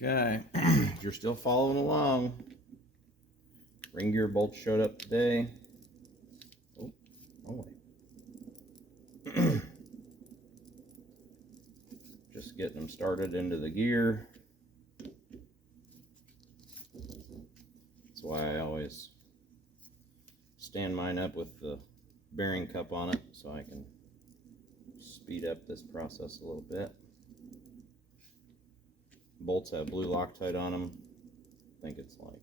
Okay, if you're still following along, ring gear bolts showed up today. Oh, wrong way. Just getting them started into the gear. That's why I always stand mine up with the bearing cup on it so I can speed up this process a little bit. Bolts have blue Loctite on them. I think it's like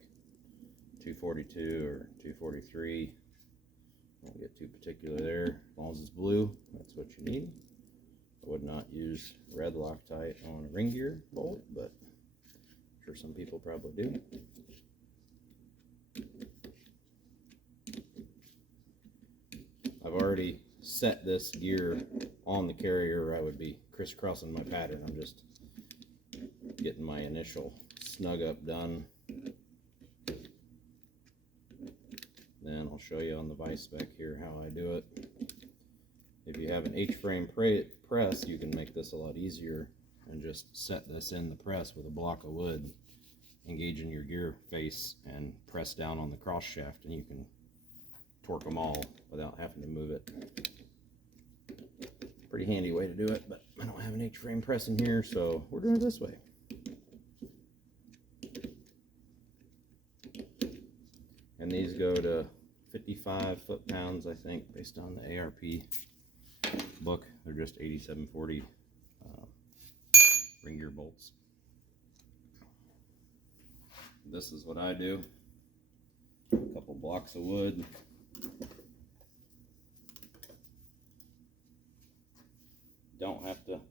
242 or 243. Don't get too particular there. As long as it's blue, that's what you need. I would not use red Loctite on a ring gear bolt, but I'm sure some people probably do. I've already set this gear on the carrier, or I would be crisscrossing my pattern. I'm just getting my initial snug up done. Then I'll show you on the vise spec here how I do it. If you have an H-frame press, you can make this a lot easier and just set this in the press with a block of wood, engaging your gear face and press down on the cross shaft, and you can torque them all without having to move it. Pretty handy way to do it, but I don't have an H-frame press in here, so we're doing it this way. And these go to 55 foot-pounds, I think, based on the ARP book. They're just 8740 ring gear bolts. This is what I do. A couple blocks of wood. Don't have to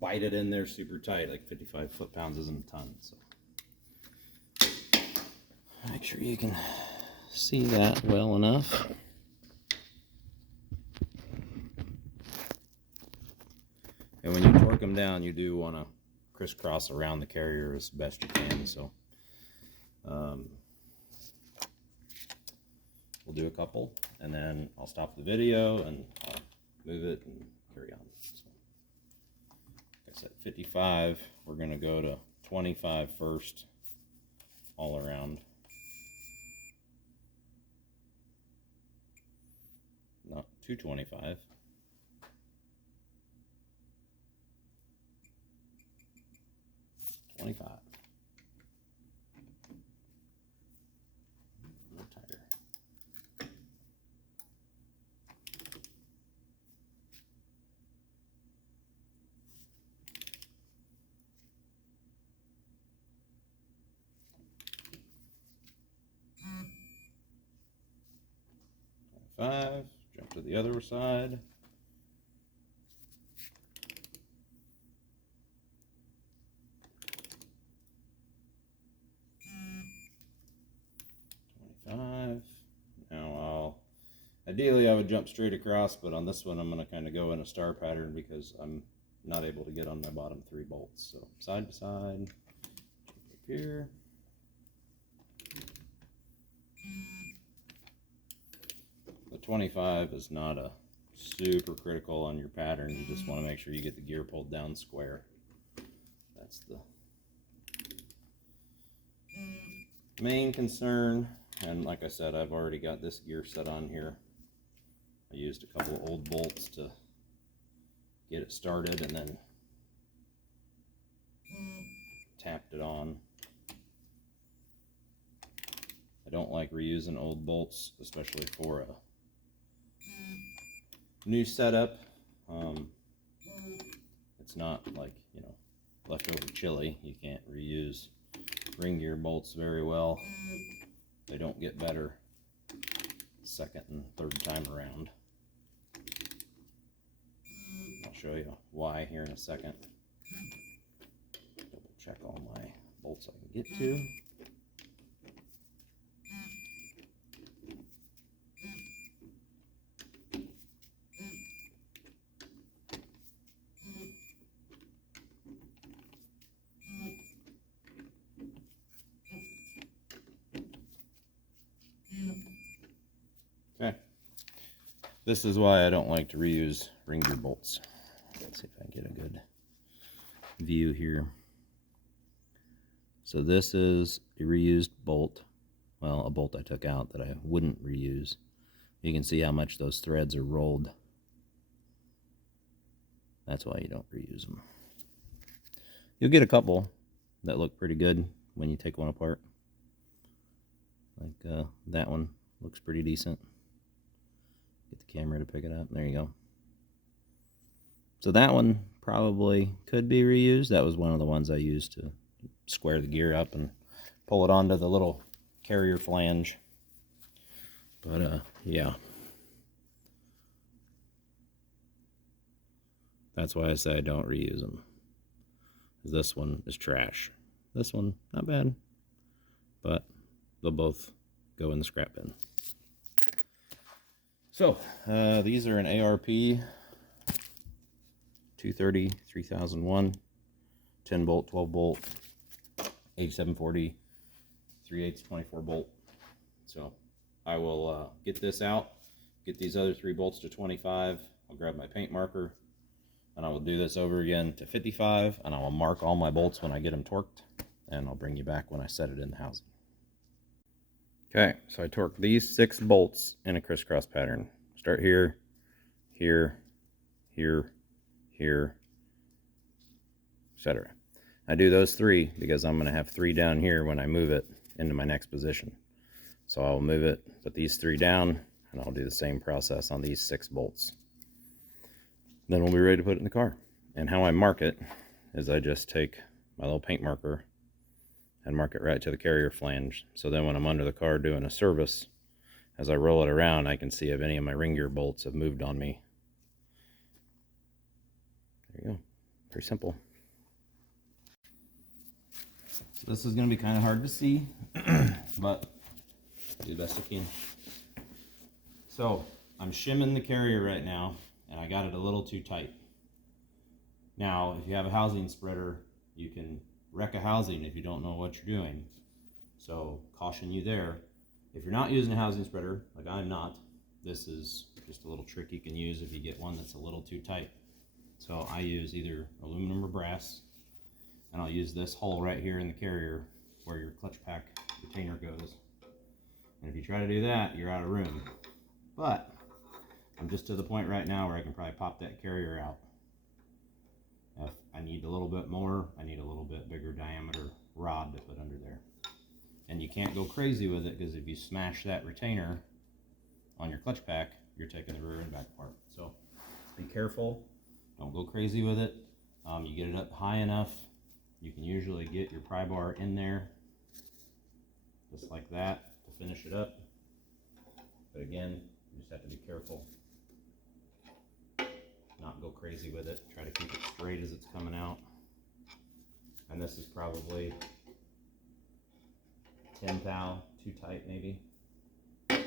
bite it in there super tight. Like 55 foot-pounds isn't a ton, so make sure you can see that well enough. And when you torque them down, you do want to crisscross around the carrier as best you can. So we'll do a couple, and then I'll stop the video and I'll move it and carry on. So, like I said, 55, we're going to go to 25 first, all around. Not 225. A little tighter. Five. Jump to the other side. Now ideally I would jump straight across, but on this one I'm going to kind of go in a star pattern because I'm not able to get on my bottom 3 bolts. So side to side, jump up here. The 25 is not a super critical on your pattern. You just want to make sure you get the gear pulled down square. That's the main concern. And like I said, I've already got this gear set on here. I used a couple of old bolts to get it started and then tapped it on. I don't like reusing old bolts, especially for a new setup. It's not like, you know, leftover chili. You can't reuse ring gear bolts very well. They don't get better second and third time around. I'll show you why here in a second. Double check all my bolts I can get to. Okay, this is why I don't like to reuse ring gear bolts. Let's see if I can get a good view here. So this is a reused bolt. Well, a bolt I took out that I wouldn't reuse. You can see how much those threads are rolled. That's why you don't reuse them. You'll get a couple that look pretty good when you take one apart. Like that one looks pretty decent. Get the camera to pick it up. There you go. So that one probably could be reused. That was one of the ones I used to square the gear up and pull it onto the little carrier flange. But yeah. That's why I say I don't reuse them. This one is trash. This one, not bad. But they'll both go in the scrap bin. So, these are an ARP 230 3001 10 bolt 12 bolt 8740 3/8 24 bolt. So I will get this out, get these other 3 bolts to 25. I'll grab my paint marker and I will do this over again to 55, and I will mark all my bolts when I get them torqued, and I'll bring you back when I set it in the housing. Okay, so I torqued these 6 bolts in a crisscross pattern. Start here, here, here, here, etc. I do those 3 because I'm going to have 3 down here when I move it into my next position. So I'll move it, put these 3 down, and I'll do the same process on these 6 bolts. Then we'll be ready to put it in the car. And how I mark it is I just take my little paint marker and mark it right to the carrier flange. So then when I'm under the car doing a service, as I roll it around, I can see if any of my ring gear bolts have moved on me. There you go. Pretty simple. So this is going to be kind of hard to see, but I'll do the best I can. So I'm shimming the carrier right now, and I got it a little too tight. Now, if you have a housing spreader, you can wreck a housing if you don't know what you're doing. So caution you there. If you're not using a housing spreader, like I'm not, this is just a little trick you can use if you get one that's a little too tight. So I use either aluminum or brass, and I'll use this hole right here in the carrier where your clutch pack retainer goes. And if you try to do that, you're out of room. But I'm just to the point right now where I can probably pop that carrier out. If I need a little bit more, I need a little bit bigger diameter rod to put under there. And you can't go crazy with it, because if you smash that retainer on your clutch pack, you're taking the rear and back apart. So be careful, don't go crazy with it. You get it up high enough, you can usually get your pry bar in there, just like that, to finish it up. But again, you just have to be careful. Not go crazy with it. Try to keep it straight as it's coming out. And this is probably 10 thou, too tight maybe. So,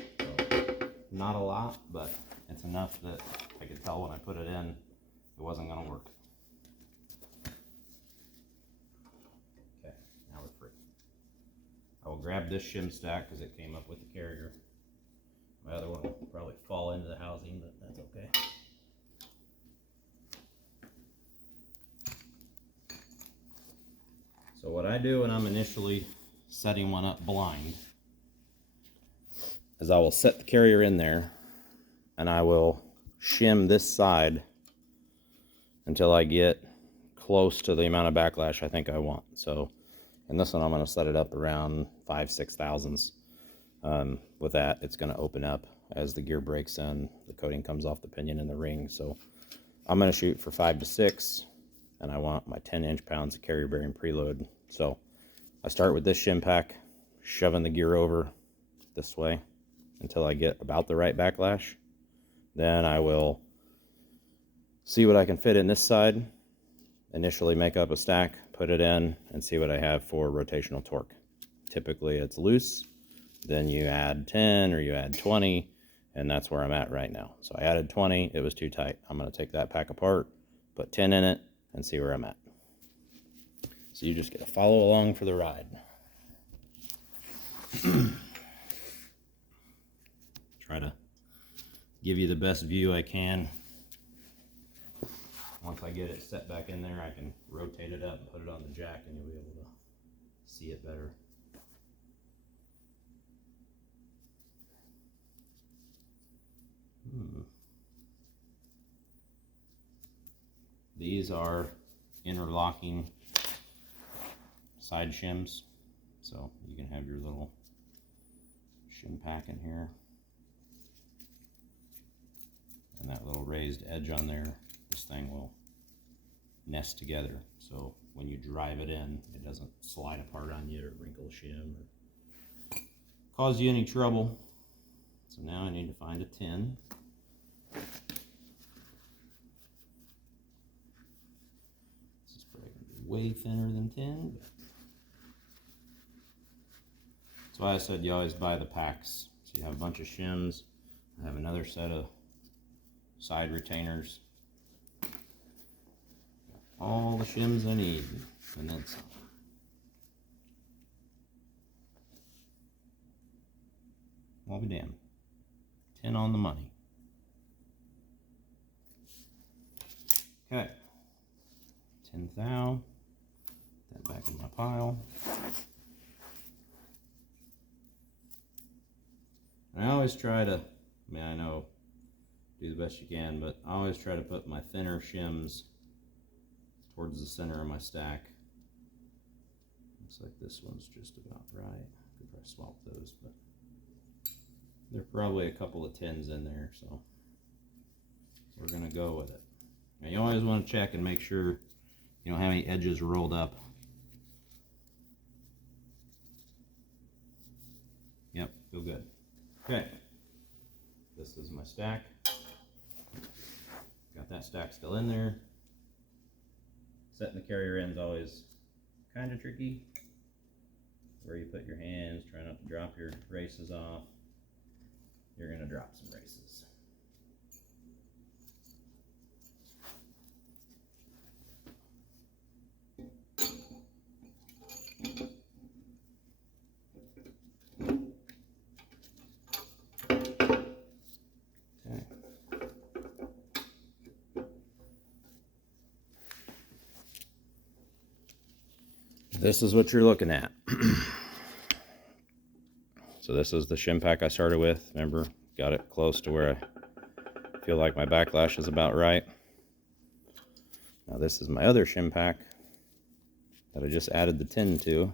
not a lot, but it's enough that I could tell when I put it in, it wasn't going to work. Okay, now we're free. I will grab this shim stack because it came up with the carrier. My other one will probably fall into the housing, but that's okay. So what I do when I'm initially setting one up blind is I will set the carrier in there, and I will shim this side until I get close to the amount of backlash I think I want. So in this one, I'm going to set it up around 5-6 thousandths. With that, it's going to open up as the gear breaks in, the coating comes off the pinion and the ring. So I'm going to shoot for 5 to 6, and I want my 10 inch-pounds of carrier bearing preload. So I start with this shim pack, shoving the gear over this way until I get about the right backlash. Then I will see what I can fit in this side, initially make up a stack, put it in, and see what I have for rotational torque. Typically it's loose, then you add 10 or you add 20, and that's where I'm at right now. So I added 20, it was too tight. I'm going to take that pack apart, put 10 in it, and see where I'm at. So you just get to follow along for the ride. Try to give you the best view I can. Once I get it set back in there, I can rotate it up and put it on the jack, and you'll be able to see it better. These are interlocking side shims, so you can have your little shim pack in here, and that little raised edge on there, this thing will nest together, so when you drive it in, it doesn't slide apart on you or wrinkle shim or cause you any trouble. So now I need to find a tin. This is probably going to be way thinner than tin, but that's why I said you always buy the packs. So you have a bunch of shims. I have another set of side retainers. All the shims I need, and then some. I'll be damned. 10 on the money. Okay. 10 thou. Put that back in my pile. And I always try to, I know, do the best you can, but I always try to put my thinner shims towards the center of my stack. Looks like this one's just about right. Could probably swap those, but there are probably a couple of tins in there, so we're gonna go with it. Now you always want to check and make sure you don't have any edges rolled up. Yep, feel good. Okay, this is my stack. Got that stack still in there. Setting the carrier end's always kind of tricky. Where you put your hands, try not to drop your races off. You're going to drop some races. Okay. This is what you're looking at. So this is the shim pack I started with. Remember, got it close to where I feel like my backlash is about right. Now this is my other shim pack that I just added the tin to.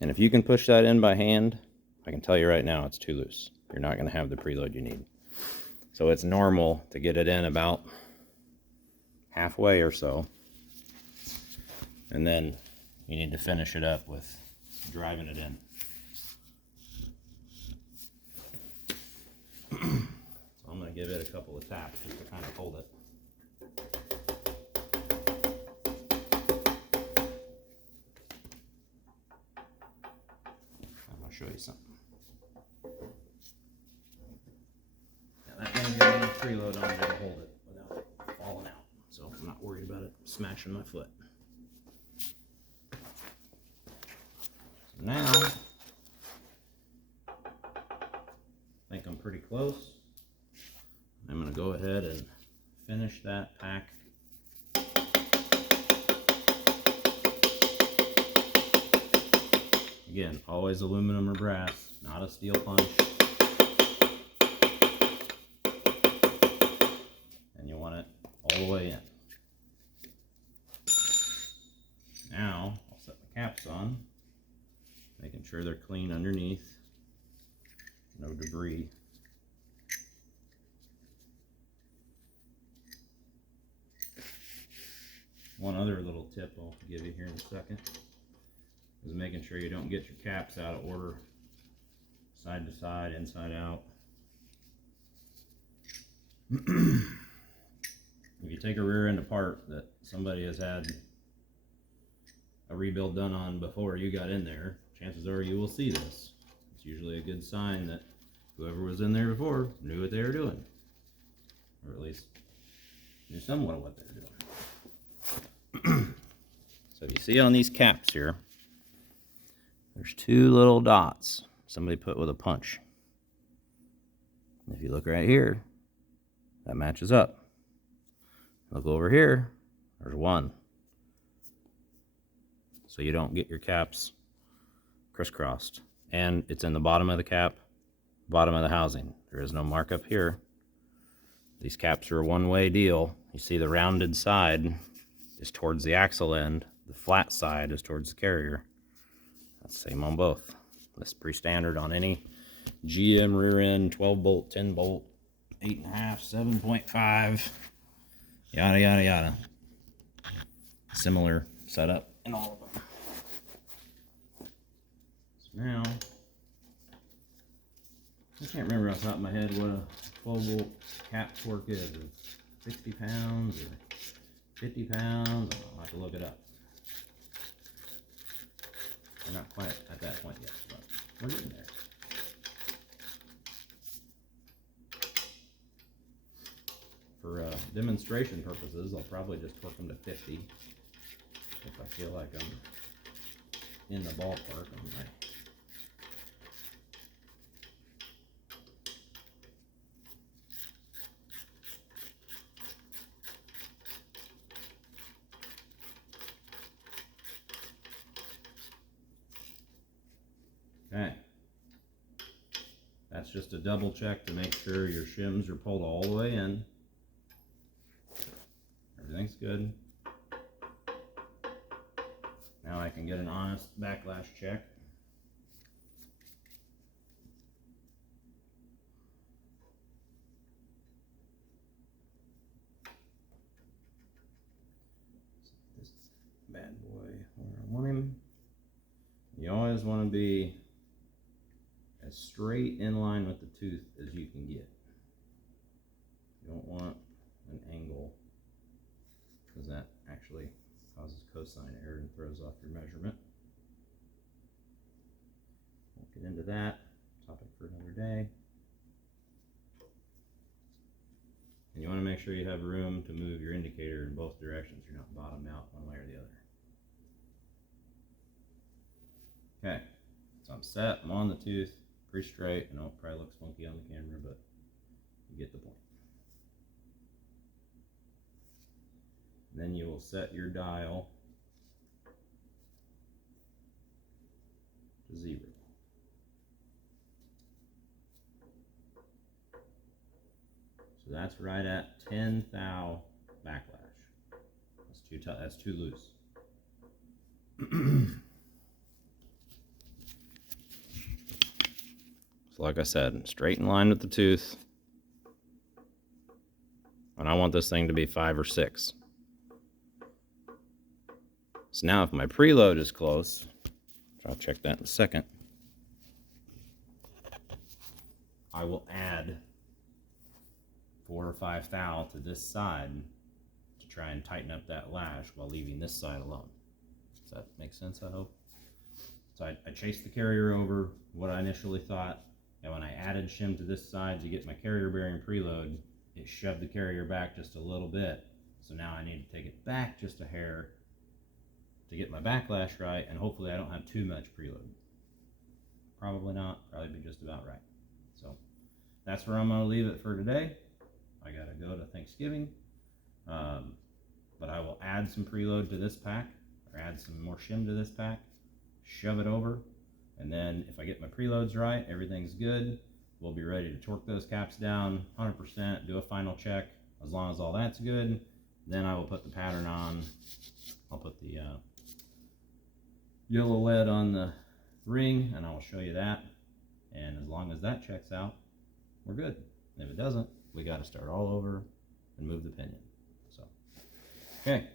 And if you can push that in by hand, I can tell you right now it's too loose. You're not going to have the preload you need. So it's normal to get it in about halfway or so, and then you need to finish it up with driving it in. So I'm going to give it a couple of taps just to kind of hold it. I'm going to show you something. Now that thing's got enough preload on it to hold it without falling out. So I'm not worried about it smashing my foot. So now, I think I'm pretty close. I'm going to go ahead and finish that pack. Again, always aluminum or brass, not a steel punch. And you want it all the way in. Now, I'll set the caps on, making sure they're clean underneath, no debris. One other little tip I'll give you here in a second is making sure you don't get your caps out of order, side to side, inside out. If you take a rear end apart that somebody has had a rebuild done on before you got in there, chances are you will see this. It's usually a good sign that whoever was in there before knew what they were doing, or at least knew somewhat of what they were doing. So if you see on these caps here, there's two little dots somebody put with a punch. If you look right here, that matches up. Look over here, there's one. So you don't get your caps crisscrossed. And it's in the bottom of the cap, bottom of the housing. There is no markup here. These caps are a one-way deal. You see the rounded side is towards the axle end. The flat side is towards the carrier. That's the same on both. That's pretty standard on any GM rear end, 12 bolt, 10 bolt, 8.5, 7.5, yada, yada, yada. Similar setup in all of them. So now, I can't remember off the top of my head what a 12 volt cap torque is. 60 pounds or 50 pounds? I'll have to look it up. We're not quite at that point yet, but we're getting there. For demonstration purposes, I'll probably just torque them to 50 if I feel like I'm in the ballpark on my. Okay, that's just a double check to make sure your shims are pulled all the way in. Everything's good. Now I can get an honest backlash check. This bad boy where I want him. You always want to be as straight in line with the tooth as you can get. You don't want an angle, because that actually causes cosine error and throws off your measurement. Won't get into that. Topic for another day. And you want to make sure you have room to move your indicator in both directions. You're not bottomed out one way or the other. Okay, so I'm set. I'm on the tooth. Pretty straight. I know it probably looks funky on the camera, but you get the point. Then you will set your dial to 0. So that's right at 10 thou backlash. That's too loose. So like I said, straight in line with the tooth. And I want this thing to be 5 or 6. So now if my preload is close, I'll check that in a second, I will add 4 or 5 thou to this side to try and tighten up that lash while leaving this side alone. Does that make sense, I hope? So I chased the carrier over what I initially thought, and when I added shim to this side to get my carrier bearing preload, it shoved the carrier back just a little bit. So now I need to take it back just a hair to get my backlash right, and hopefully I don't have too much preload. Probably not, probably be just about right. So that's where I'm gonna leave it for today. I gotta go to Thanksgiving, but I will add some preload to this pack, or add some more shim to this pack, shove it over, and then if I get my preloads right, everything's good, we'll be ready to torque those caps down 100%, do a final check. As long as all that's good, then I will put the pattern on. I'll put the yellow lead on the ring, and I will show you that. And as long as that checks out, we're good. If it doesn't, we got to start all over and move the pinion. So, okay.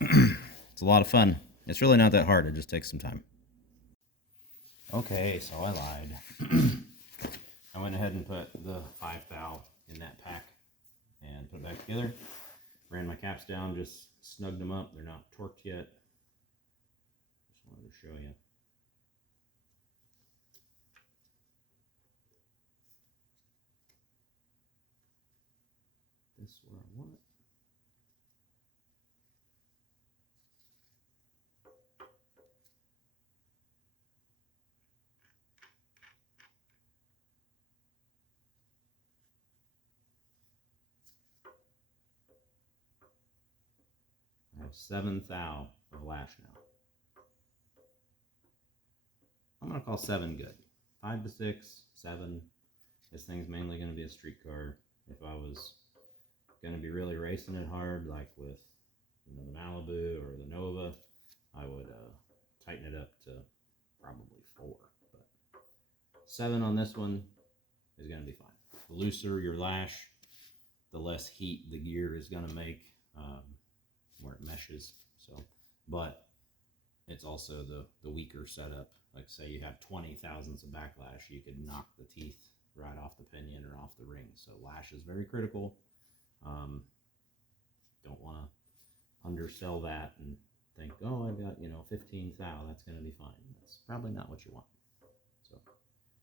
It's a lot of fun. It's really not that hard. It just takes some time. Okay, so I lied. I went ahead and put the 5 thou in that pack and put it back together. Ran my caps down, just snugged them up. They're not torqued yet. Just wanted to show you. This is where I want it. 7th thou of lash now. I'm going to call 7 good. 5 to 6, 7. This thing's mainly going to be a street car. If I was going to be really racing it hard, like with the Malibu or the Nova, I would tighten it up to probably 4. But 7 on this one is going to be fine. The looser your lash, the less heat the gear is going to make where it meshes. So, but it's also the weaker setup. Like say you have 20 thousandths of backlash, you could knock the teeth right off the pinion or off the ring. So lash is very critical. Don't want to undersell that and think, oh, I've got 15 thou, that's going to be fine. That's probably not what you want. So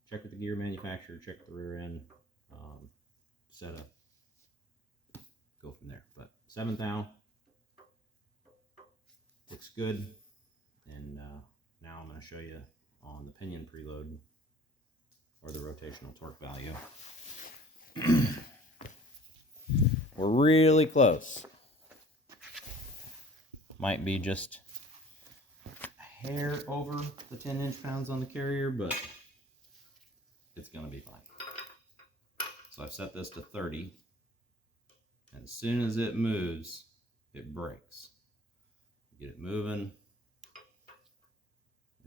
check with the gear manufacturer, check the rear end setup, go from there. But 7 thou looks good, and now I'm going to show you on the pinion preload or the rotational torque value. We're really close. Might be just a hair over the 10 inch-pounds on the carrier, but it's going to be fine. So I've set this to 30, and as soon as it moves, it breaks. Get it moving,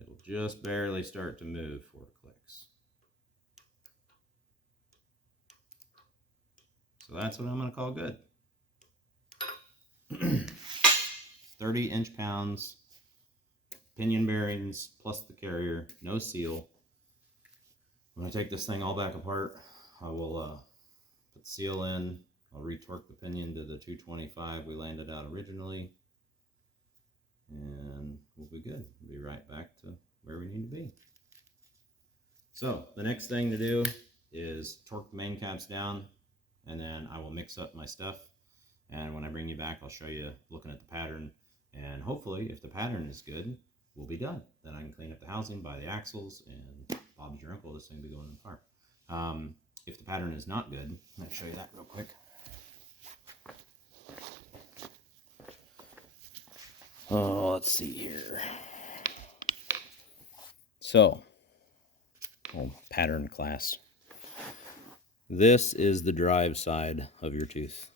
it'll just barely start to move before it clicks. So that's what I'm going to call good. 30 inch-pounds, pinion bearings plus the carrier, no seal. When I take this thing all back apart, I will put the seal in. I'll retorque the pinion to the 225 we landed out originally, and we'll be good. We'll be right back to where we need to be. So the next thing to do is torque the main caps down, and then I will mix up my stuff. And when I bring you back, I'll show you looking at the pattern, and hopefully if the pattern is good, we'll be done. Then I can clean up the housing, buy the axles, and Bob's your uncle, this thing will be going in the car. If the pattern is not good, I'm going to show you that real quick. Oh, let's see here. So, pattern class. This is the drive side of your tooth.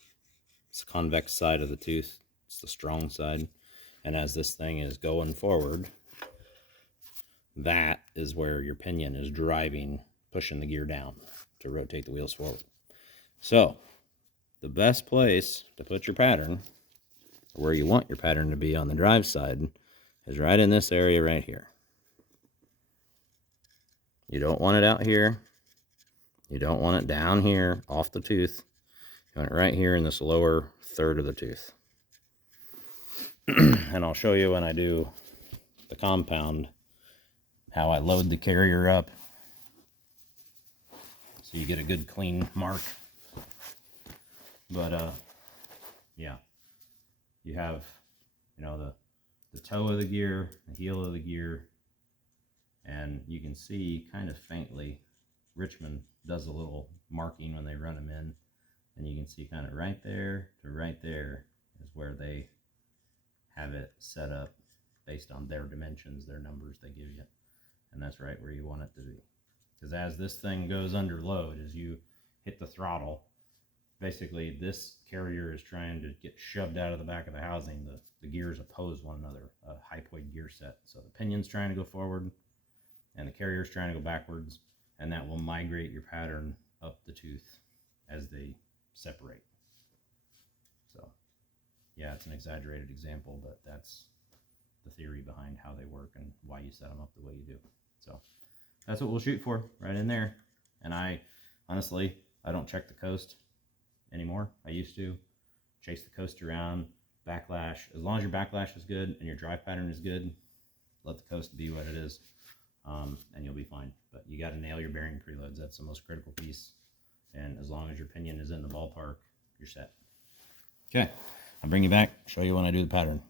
It's the convex side of the tooth. It's the strong side. And as this thing is going forward, that is where your pinion is driving, pushing the gear down to rotate the wheels forward. So, the best place to put your pattern, or where you want your pattern to be on the drive side, is right in this area right here. You don't want it out here. You don't want it down here off the tooth. You want it right here in this lower third of the tooth. And I'll show you when I do the compound how I load the carrier up so you get a good clean mark. But yeah, you have the toe of the gear, the heel of the gear, and you can see kind of faintly Richmond does a little marking when they run them in, and you can see kind of right there to right there is where they have it set up based on their dimensions, their numbers they give you, and that's right where you want it to be. Because as this thing goes under load, as you hit the throttle, basically this carrier is trying to get shoved out of the back of the housing. The gears oppose one another, a hypoid gear set. So the pinion's trying to go forward and the carrier's trying to go backwards, and that will migrate your pattern up the tooth as they separate. So yeah, it's an exaggerated example, but that's the theory behind how they work and why you set them up the way you do. So that's what we'll shoot for right in there. And I honestly don't check the coast anymore. I used to chase the coast around, backlash. As long as your backlash is good and your drive pattern is good, let the coast be what it is, and you'll be fine. But you got to nail your bearing preloads. That's the most critical piece. And as long as your pinion is in the ballpark, you're set. Okay, I'll bring you back, show you when I do the pattern.